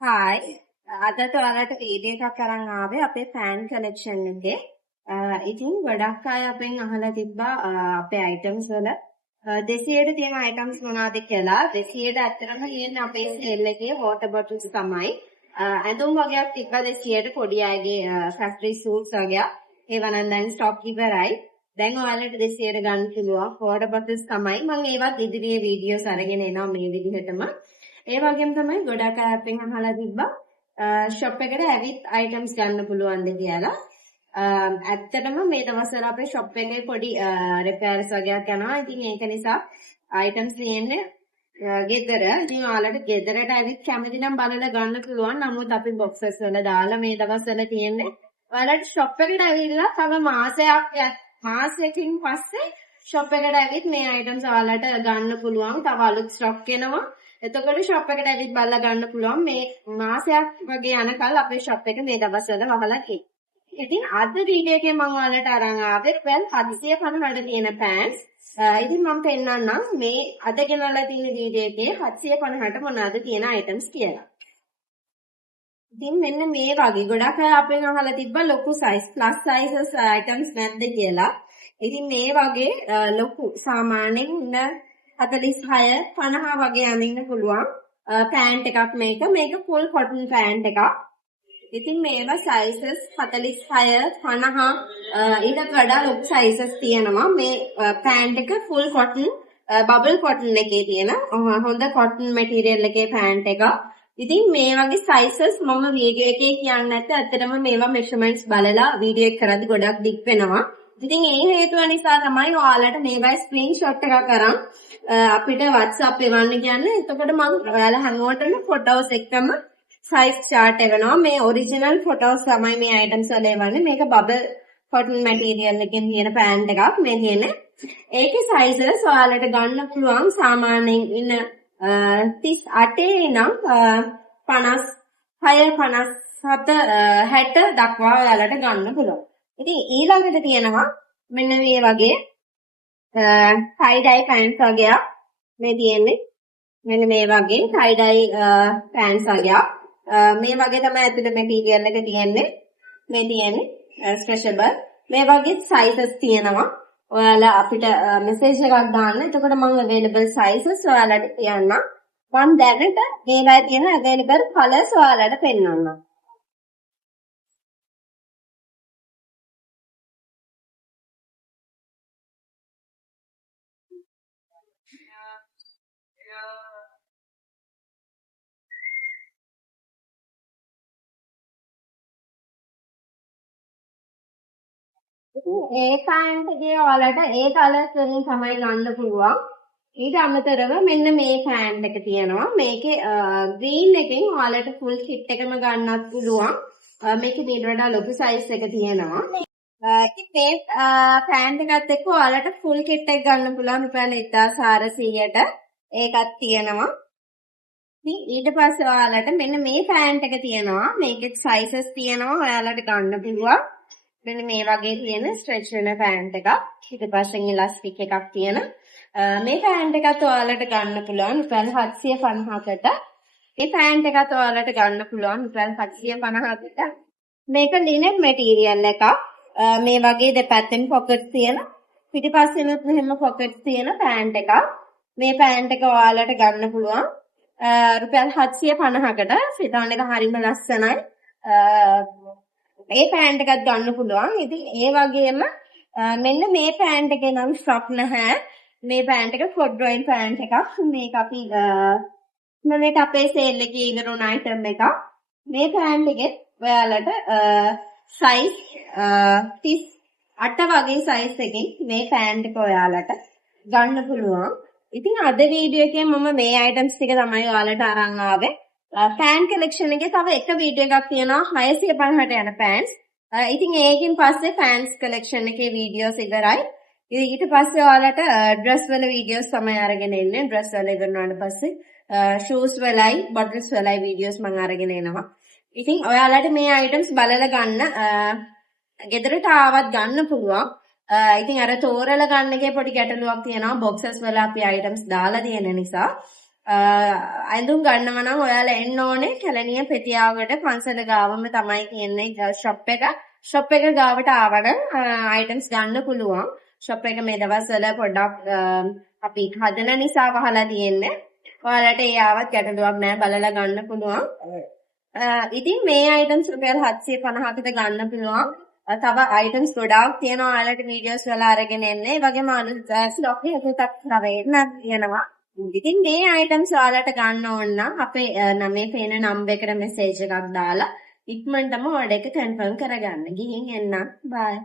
Hi අදට ඔයාලට video එකක් අරන් ආවේ අපේ ෆෑන් කලෙක්ෂන් එකේ. ඉතින් ගොඩක් අය අපෙන් අහලා තිබ්බා අපේ අයිටම්ස් වල 200ට තියෙන අයිටම්ස් මොනවද කියලා. 200ට ඇත්තටම තියෙන්නේ අපේ සේල් එකේ වෝටර් බොටල්ස් තමයි. ඇඳුම් වගේක් තිබ්බා 200ට පොඩි අයගේ ෆැක්ටරි සූට්ස් වගේක්. ඒවා නම් දැන් ස්ටොක් ඉවරයි. දැන් ඔයාලට 200ට ගන්න පුළුවන් වෝටර් බොටල්ස් තමයි. මම ඒවත් ඉදිරියේ වීඩියෝස් අරගෙන එනවා මේ විදිහටම. ඒ වගේම තමයි ගොඩක් අය අපෙන් අහලා තිබ්බා ෂොප් එකට ඇවිත් අයිටම්ස් ගන්න පුළුවන්ද කියලා. ඇත්තටම මේ දවස්වල අපේ ෂොප් එකේ පොඩි රිපෙයාර්ස් වගේක් යනවා. ඉතින් ඒක නිසා අයිටම්ස් තියෙන්නේ ගෙදර. ඉතින් ඔයාලට ගෙදරට ඇවිත් කැමති නම් බලලා ගන්න පුළුවන්. නමුත් අපි බොක්සස් වල දාලා මේ දවස්වල තියෙන්නේ ඔයාලට ෂොප් එකට ඇවිල්ලා තව මාසයකින් පස්සේ ෂොප් එකට ඇවිත් මේ අයිටම්ස් ඔයාලට ගන්න පුළුවන්. තව අලුත් ස්ටොක් එනවා. එතකොට ෂොප් එකට ඇවිත් බලලා ගන්න පුළුවන්. මේ මාසයක් වගේ යනකල් අපේ ෂොප් එක මේ දවස්වල වහලා තියෙනවා. ඉතින් අද වීඩියෝ එකේ මම ඔයාලට අරන් ආවේ රුපියල් 750ට තියෙන පෑන්ට්ස්. ඉතින් මම පෙන්නන්නම් මේ අද ගෙනල්ලා තියෙන වීඩියෝ එකේ 750ට මොනවද තියෙන අයිටම්ස් කියලා. ඉතින් මෙන්න මේ වගේ ගොඩක් අය අපෙන් අහලා තිබ්බා ලොකු සයිස් ප්ලස් සයිසස් අයිටම්ස් නැද්ද කියලා. ඉතින් මේ වගේ ලොකු සාමාන්‍යයෙන් 46 50 වගේ අඳින්න පුළුවන් පෑන්ට් එකක් මේක ෆුල් කොටන් පෑන්ට් එකක්. ඉතින් මේවා සයිසස් 46 50 ඊටත් වඩා ලොකු සයිසස් තියෙනවා. මේ පෑන්ට් එක ෆුල් කොටන් බබල් කොටන් එකේ තියෙන හොඳ කොටන් මැටීරියල් එකේ පෑන්ට් එක. ඉතින් මේ වගේ සයිසස් මම වීඩියෝ එකේ කියන්නේ නැත්නම් ඇත්තටම මේවා මෙෂර්මන්ට්ස් බලලා වීඩියෝ එක කරද්දි ගොඩක් දික් වෙනවා. ඉතින් ඒ හේතුව නිසා තමයි ඔයාලට මේවා ස්ක්‍රීන්ෂොට් එකක් අරන් අපිට WhatsApp එවන්න කියන්නේ. එතකොට මම ඔයාලා හැමෝටම ෆොටෝස් එක්කම සයිස් chart එවනවා. මේ ඔරිජිනල් ෆොටෝස් තමයි මේ අයිටම්ස් වල එවන්නේ. මේක බබල් කොටන් මැටීරියල් එකෙන් තියෙන පෑන්ට් එකක් මේ තියෙන්නේ. ඒකේ සයිසස් ඔයාලට ගන්න පුළුවන් සාමාන්‍යයෙන් ඉන්න 38 ඉඳන් 56 57 60 දක්වා ඔයාලට ගන්න පුළුවන්. ඉතින් ඊළඟට තියෙනවා මෙන්න මේ වගේ ටයි ඩයි පෑන්ට්ස් වගේක් මේ තියෙන්නේ. මෙන්න මේ වගේ ටයි ඩයි පෑන්ට්ස් වගේක්. මේ වගේ තමයි ඇතුළේ මැටීරියල් එක තියෙන්නේ. මේ තියෙන්නේ ස්ට්‍රෙචබල්. මේ වගේ සයිසස් තියෙනවා. ඔයාලා අපිට මෙසේජ් එකක් දාන්න. එතකොට මම available sizes ඔයාලට කියන්නම්. මම දැනට මේවා තියෙන available colors ඔයාලට පෙන්වන්නම්. ඒ පෑන්ට් එකේ ඔයාලට ඒ කලර්ස් වලින් තමයි ගන්න පුළුවන්. ඊට අමතරව මෙන්න මේ පෑන්ට් එක තියෙනවා. මේකේ ග්‍රීන් එකෙන් ඔයාලට ෆුල් කිට් එකම ගන්නත් පුළුවන්. මේකේ ඊට වඩා ලොකු සයිස් එක තියෙනවා. ඉතින් මේ පෑන්ට් එකත් එක්ක ඔයාලට ෆුල් කිට් එක ගන්න පුළුවන් රුපියල් 1400ට. ඒකත් තියෙනවා. ඉතින් ඊට පස්සේ ඔයාලට මෙන්න මේ පෑන්ට් එක තියෙනවා. මේකේ සයිසස් තියෙනවා. ඔයාලට ගන්න පුළුවන්. මෙන්න මේ වගේ තියෙන ස්ට්‍රෙච් වෙන පෑන්ට් එකක්. ඊට පස්සේ ඉලාස්ටික් එකක් තියෙන. මේ පෑන්ට් එකත් ඔයාලට ගන්න පුළුවන් රුපියල් 750කට. මේ පෑන්ට් එකත් ඔයාලට ගන්න පුළුවන් රුපියල් 750කට. මේක ලිනෙන් මැටීරියල් එකක්. මේ වගේ දෙපැත්තෙන් පොකට්ස් තියෙන පිටිපස්සෙනුත් මෙහෙම පොකට්ස් තියෙන පෑන්ට් එකක්. මේ පෑන්ට් එක ඔයාලට ගන්න පුළුවන් රුපියල් 750කට. සිතාන එක හරිම ලස්සනයි. මේ පෑන්ට් එකත් ගන්න පුළුවන්. ඉතින් ඒ වගේම මෙන්න මේ පෑන්ට් එකේ නම් ස්ටොක් නැහැ. මේ පෑන්ට් එක කොඩ්රොයින් පෑන්ට් එකක්. මේක අපි මේක අපේ සේල් එකේ ඉවර වුණ අයිටම් එකක්. මේ පෑන්ට් එකේ ඔයාලට සයිස් 38 වගේ සයිස් එකකින් මේ පෑන්ට් එක ඔයාලට ගන්න පුළුවන්. ඉතින් අද වීඩියෝ එකේ මම මේ අයිටම්ස් ටික තමයි ඔයාලට අරන් ආවේ. පෑන්ට් කලෙක්ෂන් එකේ තව එක වීඩියෝ එකක් තියෙනවා 650ට යන පෑන්ට්ස්. ඉතින් ඒකෙන් පස්සේ පෑන්ට්ස් කලෙක්ෂන් එකේ වීඩියෝස් ඉවරයි. ඊට පස්සේ ඔයාලට ඩ්‍රස් වල වීඩියෝස් තමයි අරගෙන එන්නේ. ඩ්‍රස් වල ඉවරනාට පස්සේ ෂූස් වලයි බොටල්ස් වලයි වීඩියෝස් මම අරගෙන එනවා. ඉතින් ඔයාලට මේ අයිටම්ස් බලලා ගන්න ගෙදරට ආවත් ගන්න පුළුවන්. ඉතින් අර තෝරලා ගන්න එකේ පොඩි ගැටලුවක් තියෙනවා. බොක්සස් වල අපි අයිටම්ස් දාලා තියෙන නිසා. ඇඳුම් ගන්නව නම් ඔයාලා එන්න ඕනේ කැලණිය පෙතියාවට පන්සල ගාවම තමයි තියෙන්නේ ෂොප් එක ගාවට ආවම අයිටම්ස් ගන්න පුළුවන්. ෂොප් එක මේ දවස්වල පොඩ්ඩක් අපි හදන නිසා වහලා තියෙන්නේ. ඔයාලට ඒ ආවත් ගැටලුවක් නැහැ බලලා ගන්න පුළුවන්. ඉතින් මේ අයිටම්ස් රුපියල් 750කට ගන්න පුළුවන්. තව අයිටම්ස් ගොඩාක් තියෙනවා ඔයාලට වීඩියෝස් වල අරගෙන එන්නේ. ඒ වගේම ස්ටොක් එකක් තව තියෙනවා. ඉතින් මේ අයිටම්ස් ඔයාලට ගන්න ඕන නම් අපේ මේ පේන නම්බර් එකට මෙසේජ් එකක් දාලා ඉක්මනටම ඕඩර් එක කන්ෆර්ම් කරගන්න. ගිහින් එන්න. බයි.